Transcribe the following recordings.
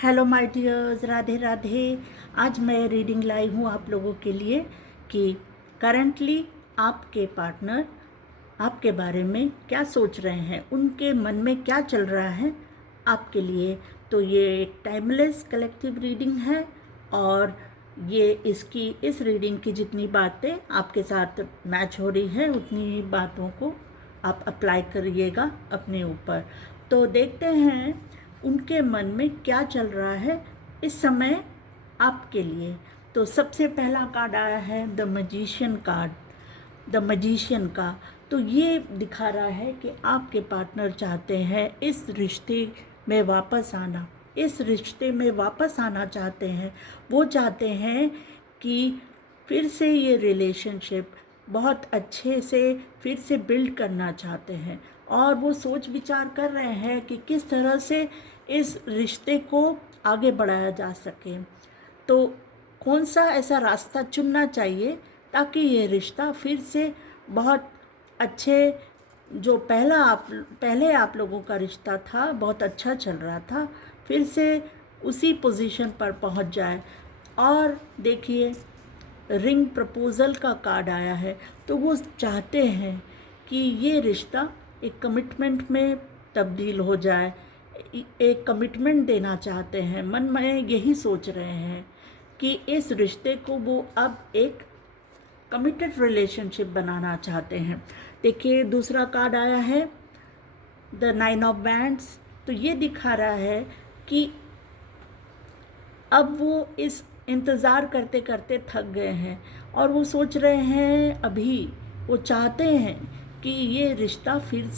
Hello my dears, Radhe Radhe. आज मैं reading लाई हूँ आप लोगों के लिए कि करंटली आपके पार्टनर आपके बारे में क्या सोच रहे हैं, उनके मन में क्या चल रहा है आपके लिए। तो ये एक टाइमलेस कलेक्टिव रीडिंग है और ये इस रीडिंग की जितनी बातें आपके साथ मैच हो रही है उतनी ही बातों को आप अप्लाई करिएगा अपने ऊपर। तो देखते हैं उनके मन में क्या चल रहा है इस समय आपके लिए। तो सबसे पहला कार्ड आया है the magician card, the magician का। तो ये दिखा रहा है कि आपके पार्टनर चाहते हैं इस रिश्ते में वापस आना, इस रिश्ते में वापस आना चाहते हैं। वो चाहते हैं कि फिर से ये रिलेशनशिप बहुत अच्छे से फिर से बिल्ड करना चाहते हैं और वो सोच विचार कर रहे हैं कि किस तरह से इस रिश्ते को आगे बढ़ाया जा सके। तो कौन सा ऐसा रास्ता चुनना चाहिए ताकि ये रिश्ता फिर से बहुत अच्छे, जो पहले आप लोगों का रिश्ता था बहुत अच्छा चल रहा था, फिर से उसी पोजीशन पर पहुंच जाए। और देखिए रिंग प्रपोज़ल का कार्ड आया है। तो वो चाहते हैं कि ये रिश्ता एक कमिटमेंट में तब्दील हो जाए, एक कमिटमेंट देना चाहते हैं। मन में यही सोच रहे हैं कि इस रिश्ते को वो अब एक कमिटेड रिलेशनशिप बनाना चाहते हैं। देखिए दूसरा कार्ड आया है द 9 ऑफ बैंड्स। तो ये दिखा रहा है कि अब वो इस इंतज़ार करते करते थक गए हैं और वो सोच रहे हैं, अभी वो चाहते हैं कि ये रिश्ता फिर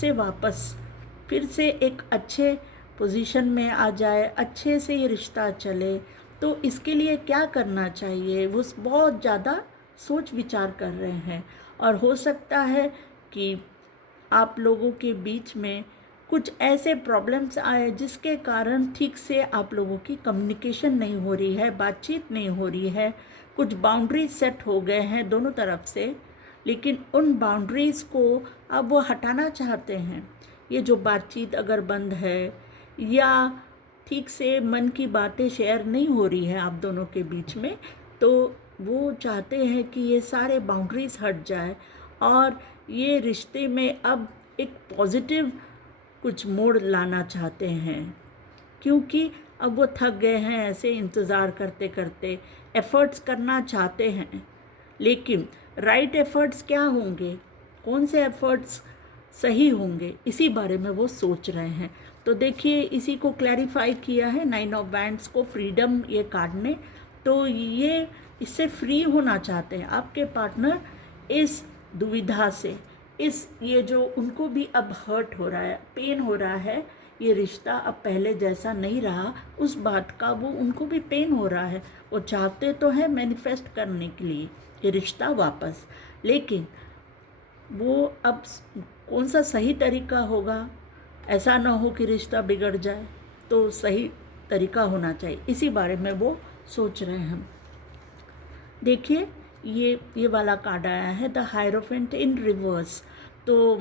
से एक अच्छे पोजीशन में आ जाए, अच्छे से ये रिश्ता चले। तो इसके लिए क्या करना चाहिए वो बहुत ज़्यादा सोच विचार कर रहे हैं। और हो सकता है कि आप लोगों के बीच में कुछ ऐसे प्रॉब्लम्स आए जिसके कारण ठीक से आप लोगों की कम्युनिकेशन नहीं हो रही है, बातचीत नहीं हो रही है। कुछ बाउंड्रीज सेट हो गए हैं दोनों तरफ से, लेकिन उन बाउंड्रीज़ को अब वो हटाना चाहते हैं। ये जो बातचीत अगर बंद है या ठीक से मन की बातें शेयर नहीं हो रही है आप दोनों के बीच में, तो वो चाहते हैं कि ये सारे बाउंड्रीज हट जाए और ये रिश्ते में अब एक पॉजिटिव कुछ मोड़ लाना चाहते हैं। क्योंकि अब वो थक गए हैं ऐसे इंतज़ार करते करते, एफ़र्ट्स करना चाहते हैं। लेकिन राइट एफ़र्ट्स क्या होंगे, कौन से एफ़र्ट्स सही होंगे, इसी बारे में वो सोच रहे हैं। तो देखिए इसी को क्लैरिफाई किया है 9 ऑफ बैंड्स को, फ्रीडम ये कार्ड ने। तो ये इससे फ्री होना चाहते हैं आपके पार्टनर इस दुविधा से, इस ये जो उनको भी अब हर्ट हो रहा है, पेन हो रहा है, ये रिश्ता अब पहले जैसा नहीं रहा, उस बात का वो उनको भी पेन हो रहा है। वो चाहते तो है मैनिफेस्ट करने के लिए ये रिश्ता वापस, लेकिन वो अब कौन सा सही तरीका होगा, ऐसा ना हो कि रिश्ता बिगड़ जाए। तो सही तरीका होना चाहिए, इसी बारे में वो सोच रहे हैं। देखिए ये वाला कार्ड आया है द हायरोफेंट इन रिवर्स। तो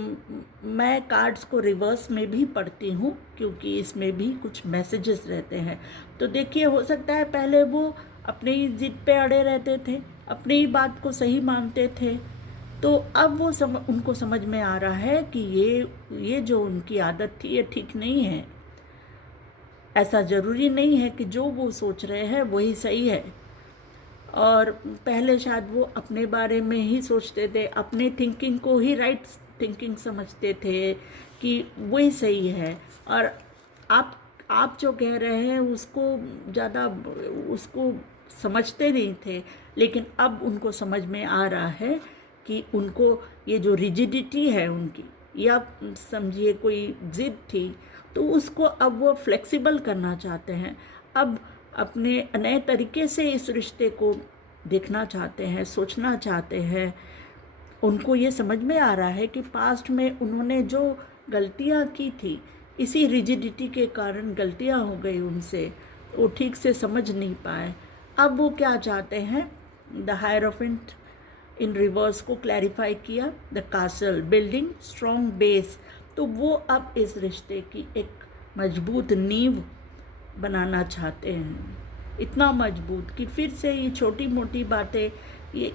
मैं कार्ड्स को रिवर्स में भी पढ़ती हूँ क्योंकि इसमें भी कुछ मैसेजेस रहते हैं। तो देखिए हो सकता है पहले वो अपनी ही जिद पे अड़े रहते थे, अपनी ही बात को सही मानते थे। तो अब वो उनको समझ में आ रहा है कि ये जो उनकी आदत थी ये ठीक नहीं है। ऐसा ज़रूरी नहीं है कि जो वो सोच रहे हैं वही सही है। और पहले शायद वो अपने बारे में ही सोचते थे, अपने थिंकिंग को ही राइट थिंकिंग समझते थे कि वही सही है। और आप जो कह रहे हैं उसको ज़्यादा उसको समझते नहीं थे, लेकिन अब उनको समझ में आ रहा है कि उनको ये जो रिजिडिटी है उनकी, या समझिए कोई ज़िद थी, तो उसको अब वो फ्लेक्सिबल करना चाहते हैं। अब अपने नए तरीके से इस रिश्ते को देखना चाहते हैं, सोचना चाहते हैं। उनको ये समझ में आ रहा है कि पास्ट में उन्होंने जो गलतियाँ की थी, इसी रिजिडिटी के कारण गलतियाँ हो गई उनसे, वो ठीक से समझ नहीं पाए। अब वो क्या चाहते हैं, द हायरोफेंट इन रिवर्स को क्लैरिफाई किया, the castle building strong base. तो वो अब इस रिश्ते की एक मजबूत नींव बनाना चाहते हैं, इतना मजबूत कि फिर से ये छोटी मोटी बातें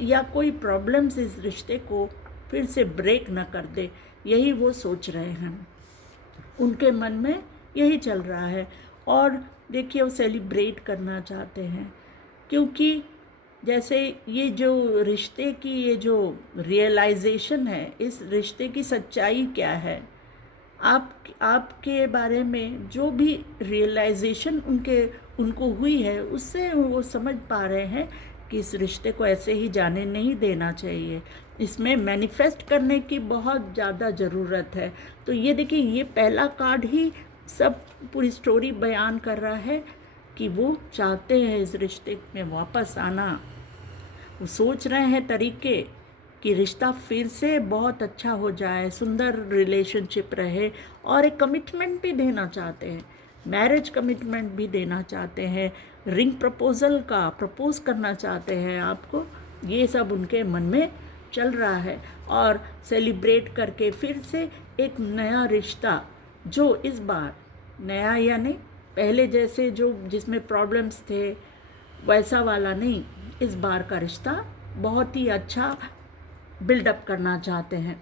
या कोई प्रॉब्लम्स इस रिश्ते को फिर से ब्रेक ना कर दे, यही वो सोच रहे हैं। उनके मन में यही चल रहा है। और देखिए वो सेलिब्रेट करना चाहते हैं, क्योंकि जैसे ये जो रिश्ते की ये जो रियलाइजेशन है, इस रिश्ते की सच्चाई क्या है, आपके बारे में जो भी रियलाइजेशन उनको हुई है, उससे वो समझ पा रहे हैं कि इस रिश्ते को ऐसे ही जाने नहीं देना चाहिए, इसमें मैनिफेस्ट करने की बहुत ज़्यादा ज़रूरत है। तो ये देखिए, ये पहला कार्ड ही सब पूरी स्टोरी बयान कर रहा है कि वो चाहते हैं इस रिश्ते में वापस आना। वो सोच रहे हैं तरीके कि रिश्ता फिर से बहुत अच्छा हो जाए, सुंदर रिलेशनशिप रहे, और एक कमिटमेंट भी देना चाहते हैं, मैरिज कमिटमेंट भी देना चाहते हैं, रिंग प्रपोजल का प्रपोज करना चाहते हैं आपको। ये सब उनके मन में चल रहा है, और सेलिब्रेट करके फिर से एक नया रिश्ता, जो इस बार नया यानी पहले जैसे जो जिसमें प्रॉब्लम्स थे वैसा वाला नहीं, इस बार का रिश्ता बहुत ही अच्छा बिल्डअप करना चाहते हैं।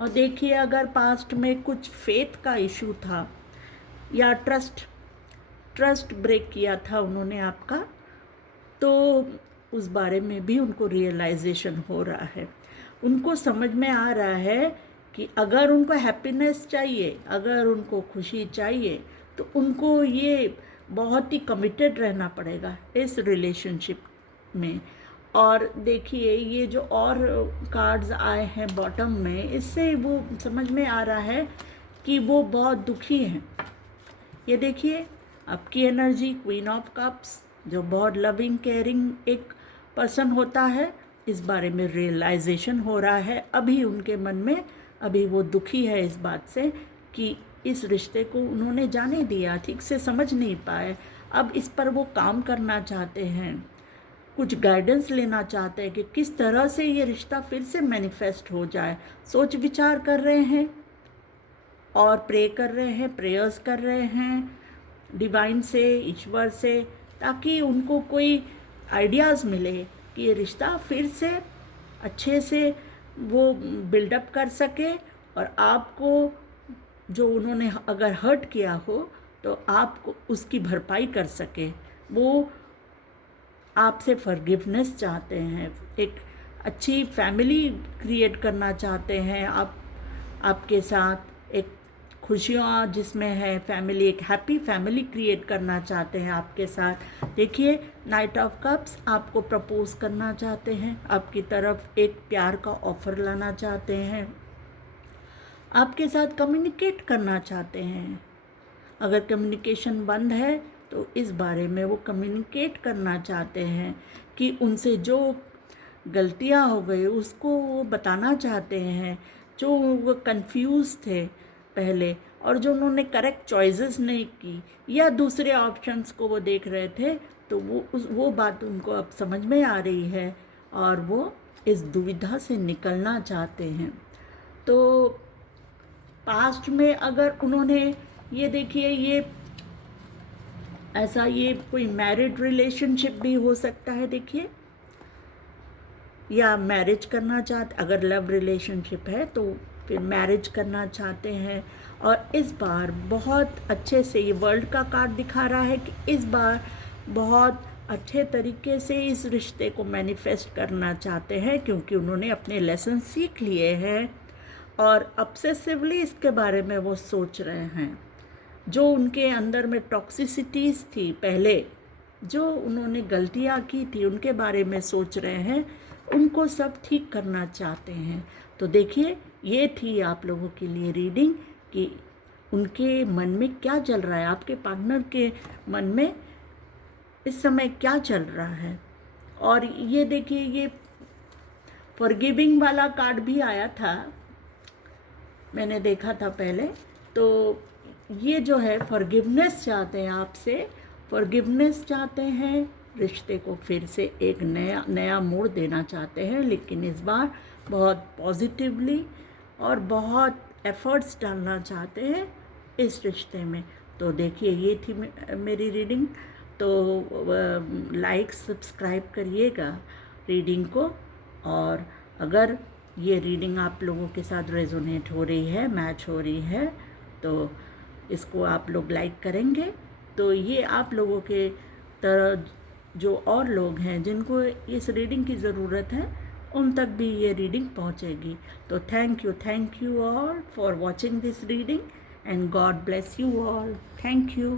और देखिए, अगर पास्ट में कुछ फेथ का इशू था या ट्रस्ट ब्रेक किया था उन्होंने आपका, तो उस बारे में भी उनको रियलाइजेशन हो रहा है। उनको समझ में आ रहा है कि अगर उनको हैप्पीनेस चाहिए, अगर उनको खुशी चाहिए, तो उनको ये बहुत ही कमिटेड रहना पड़ेगा इस रिलेशनशिप में। और देखिए, ये जो और कार्ड्स आए हैं बॉटम में, इससे वो समझ में आ रहा है कि वो बहुत दुखी हैं। ये देखिए, आपकी एनर्जी क्वीन ऑफ कप्स, जो बहुत लविंग केयरिंग एक पर्सन होता है, इस बारे में रियलाइजेशन हो रहा है अभी उनके मन में। अभी वो दुखी है इस बात से कि इस रिश्ते को उन्होंने जाने दिया, ठीक से समझ नहीं पाए। अब इस पर वो काम करना चाहते हैं, कुछ गाइडेंस लेना चाहते हैं कि किस तरह से ये रिश्ता फिर से मैनिफेस्ट हो जाए। सोच विचार कर रहे हैं और प्रे कर रहे हैं, प्रेयर्स कर रहे हैं डिवाइन से, ईश्वर से, ताकि उनको कोई आइडियाज़ मिले कि ये रिश्ता फिर से अच्छे से वो बिल्डअप कर सके, और आपको जो उन्होंने अगर हर्ट किया हो तो आपको उसकी भरपाई कर सके। वो आपसे फॉरगिवनेस चाहते हैं, एक अच्छी फैमिली क्रिएट करना चाहते हैं आपके साथ, एक खुशियाँ जिसमें है फैमिली, एक हैप्पी फैमिली क्रिएट करना चाहते हैं आपके साथ। देखिए, नाइट ऑफ कप्स आपको प्रपोज करना चाहते हैं, आपकी तरफ एक प्यार का ऑफ़र लाना चाहते हैं, आपके साथ कम्युनिकेट करना चाहते हैं। अगर कम्युनिकेशन बंद है तो इस बारे में वो कम्युनिकेट करना चाहते हैं कि उनसे जो गलतियां हो गई उसको वो बताना चाहते हैं, जो वो कंफ्यूज थे पहले और जो उन्होंने करेक्ट चॉइसेस नहीं की या दूसरे ऑप्शंस को वो देख रहे थे, तो वो बात उनको अब समझ में आ रही है और वो इस दुविधा से निकलना चाहते हैं। तो पास्ट में अगर उन्होंने ये देखिए, ये ऐसा ये कोई मैरिड रिलेशनशिप भी हो सकता है देखिए, या मैरिज करना चाहते, अगर लव रिलेशनशिप है तो फिर मैरिज करना चाहते हैं। और इस बार बहुत अच्छे से ये वर्ल्ड का कार्ड दिखा रहा है कि इस बार बहुत अच्छे तरीके से इस रिश्ते को मैनिफेस्ट करना चाहते हैं, क्योंकि उन्होंने अपने लेसन सीख लिए हैं और ऑब्सेसिवली इसके बारे में वो सोच रहे हैं। जो उनके अंदर में टॉक्सिसिटीज़ थी पहले, जो उन्होंने गलतियाँ की थी, उनके बारे में सोच रहे हैं, उनको सब ठीक करना चाहते हैं। तो देखिए, ये थी आप लोगों के लिए रीडिंग कि उनके मन में क्या चल रहा है, आपके पार्टनर के मन में इस समय क्या चल रहा है। और ये देखिए, ये फॉरगिविंग वाला कार्ड भी आया था, मैंने देखा था पहले। तो ये जो है फॉरगिवनेस चाहते हैं आपसे, फॉरगिवनेस चाहते हैं, रिश्ते को फिर से एक नया मोड़ देना चाहते हैं, लेकिन इस बार बहुत पॉजिटिवली और बहुत एफर्ट्स डालना चाहते हैं इस रिश्ते में। तो देखिए ये थी मेरी रीडिंग। तो लाइक सब्सक्राइब करिएगा रीडिंग को, और अगर ये रीडिंग आप लोगों के साथ रेजोनेट हो रही है, मैच हो रही है, तो इसको आप लोग लाइक करेंगे तो ये आप लोगों के तरह जो और लोग हैं जिनको इस रीडिंग की ज़रूरत है उन तक भी ये रीडिंग पहुंचेगी। तो thank you all for watching this reading and God bless you all. Thank you.